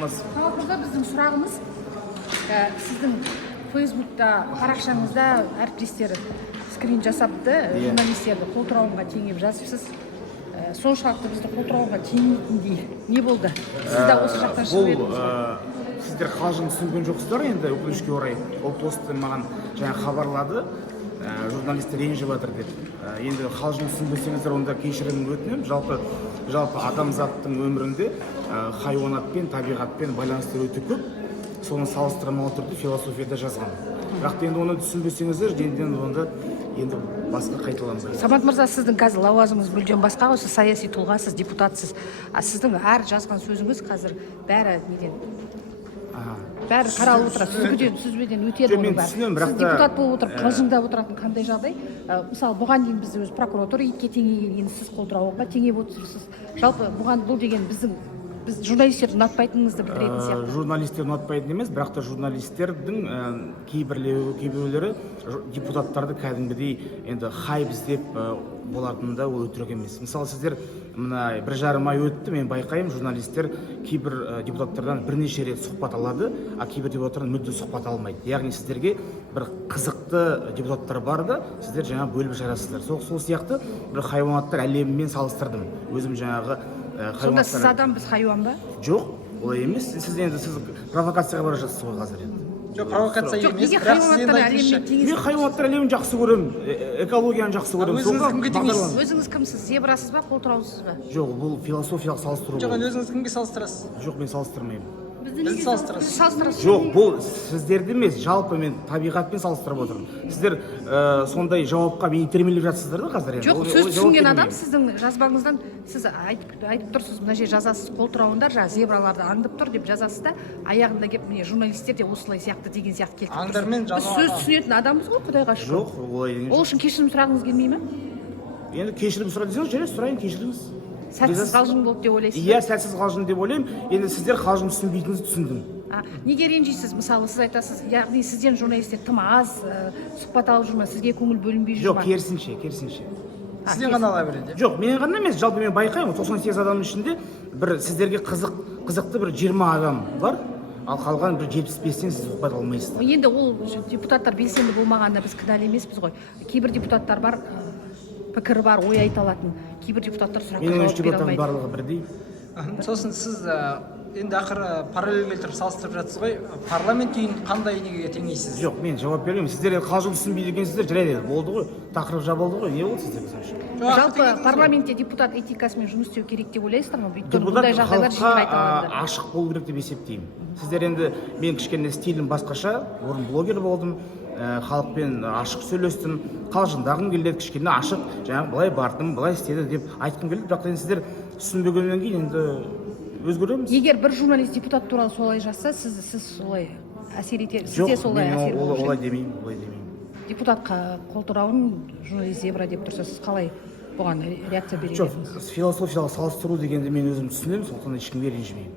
сұрағыңыз? Burada біздің сұрағымыз, сіздің Facebook'та парақшаңызда әріптестері скрин жасапты, журналистерді қолтырауынға теңеп жазыпсыз. Соншалықты бізді қолтырауынға теңейтіндей не болды? Сізді осы жақтан шығып едіңіз ғой? Сіздер қалжың түсінген жоқсыздар енді, өкінішке орай. Ол постты маған жаңа хабарлады, журналистер ренжіп жатыр деп. Енді қалжың түсінбесеңіздер, онда кешірім өтінемін. Жалпы адамзаттың өмірінде хайуанатпен, табиғатпен байланыстар өте көп. Соны салыстырмалы түрде философияда жазған. Бірақ енді оны түсінбесеңіздер, онда енді басқа қайталанбайды. Самат мырза, сіздің қазір лауазымыңыз мүлдем басқа, осы саяси тұлғасыз, депутатсыз. Сіздің әр жазған сөзіңіз қазір бәрі неден? Бәрі қаралып отырады, сүзбеден өтеді оның бәрі. Сіз депутат болып отырып, қалжыңдап отыратын қандай жағдай? Мысалы, бұған дейін біз өз прокуратура итке теңеген, енді сіз қолтырауға теңеп отырсыз. Жалпы бұған бұл деген біз журналистерді ұнатпайтыныңызды білдіретін сияқты. Журналистер ұнатпайтын емес, бірақ та журналистердің кейбіреулері депутаттарды кәдімгідей енді хайп іздеп болатынында ол өтірік емес. Мысалы, сіздер мына 1,5 ай өтті, мен байқаймын, журналистер кейбір депутаттардан бірнеше рет сұхбат алады, а кейбір депутаттардан мүлде сұхбат алмайды. Яғни сіздерге бір қызықты депутаттар бар да, сіздер жаңа бөліп жарасыздар. Сол сияқты бір хайуанаттар әлемімен салыстырдым. Өзім жаңағы сонда сіз адам, біз хайуан ба? Жоқ, олай емес. Сіз провокацияға бара жатсыз ғой қазір енді. Жоқ, провокация емес. Неге хайуанаттар әлемімен теңесіз? Мен хайуанаттар әлемін жақсы көремін, экологияны жақсы көремін. Өзіңіз кімге теңейсіз? Өзіңіз кімсіз? Зебрасыз ба, қолтыраусыз ба? Жоқ, бұл философиялық салыстыру. Жоқ, өзіңіз кімге салыстырасыз? Жоқ, мен салыстырмаймын. Бізді салыстырасыз. Жоқ, бұл сіздерді емес, жалпы мен табиғатпен салыстырып отырмын. Сіздер сондай жауапқа мені итермелеп жатсыздар да қазір. Жоқ, сөз түсінген адам сіздің жазбаңыздан сіз айтып тұрсыз, мына жер жазасыз, қолтырауындар жаңа зебраларды аңдып тұр деп жазасыз да, аяғында келіп міне журналистер де осылай сияқты деген сияқты келтіріп тұрсыз. Аңдармен біз сөз түсінетін адамбыз ғой, Құдайға шүкір. Жоқ, олай емес. Ол үшін кешірім сұрағыңыз келмей ме? Енді кешірім сұра десеңіз, жарайды, сұрайын, кешіріңіз. Сәтсіз қалжың болды деп ойлайсыз? Иә, сәтсіз қалжың деп ойлаймын. Енді сіздер қалжың түсінбейтініңізді түсіндім. Неге ренжисіз? Мысалы, сіз айтасыз, яғни сізден журналистер тым аз сұхбат алып жүр ма, сізге көңіл бөлінбей жүр ма? Жоқ, керісінше. Сізден ғана ала береді. Жоқ, менен ғана емес, жалпы мен байқаймын, 98 адамның ішінде бір сіздерге қызықты бір 20 адам бар, ал қалған бір 75-тен сіз сұхбат алмайсыздар. Енді ол депутаттар белсенді болмағанда біз кінәлі емеспіз ғой. Кейбір депутаттар бар, пікірі бар, ой айта алатын. Кейбір депутаттар сұраққа жауап бере алмайды. Барлығы бірдей. Сосын сіз енді ақыры параллель келтіріп салыстырып жатсыз ғой, парламент үйін қандай неге теңейсіз? Жоқ, мен жауап беремін. Сіздер қалжың түсінбейді екенсіздер, жарайды, болды ғой, тақырып жабылды ғой, не болды сіздер? Жалпы парламентте депутат этикасымен жұмыс істеу керек деп ойлайсыздар ма? Өйткені бұндай жағдайлар жиі қайталанады. Ашық болу керек деп есептеймін. Сіздер енді, мен кішкене стилім басқаша, бұрын блогер болдым, халықпен ашық сөйлестім, қалжыңдағым келеді, кішкене ашық, жаңағы былай бардым, былай істеді деп айтқым келеді, бірақ енді сіздер түсінбегеннен кейін енді өзгереміз. Егер бір журналист депутат туралы солай жазса, сіз солай әсер етесіз, сізде солай әсер болу. Жоқ, олай демеймін. Депутатқа қолтырауын журналист зебра деп тұрса, сіз қалай бұған реакция бересіз? Жоқ, философиялық салыстыру дегенді мен өзім түсінемін, сондықтан ешкімге ренжімеймін.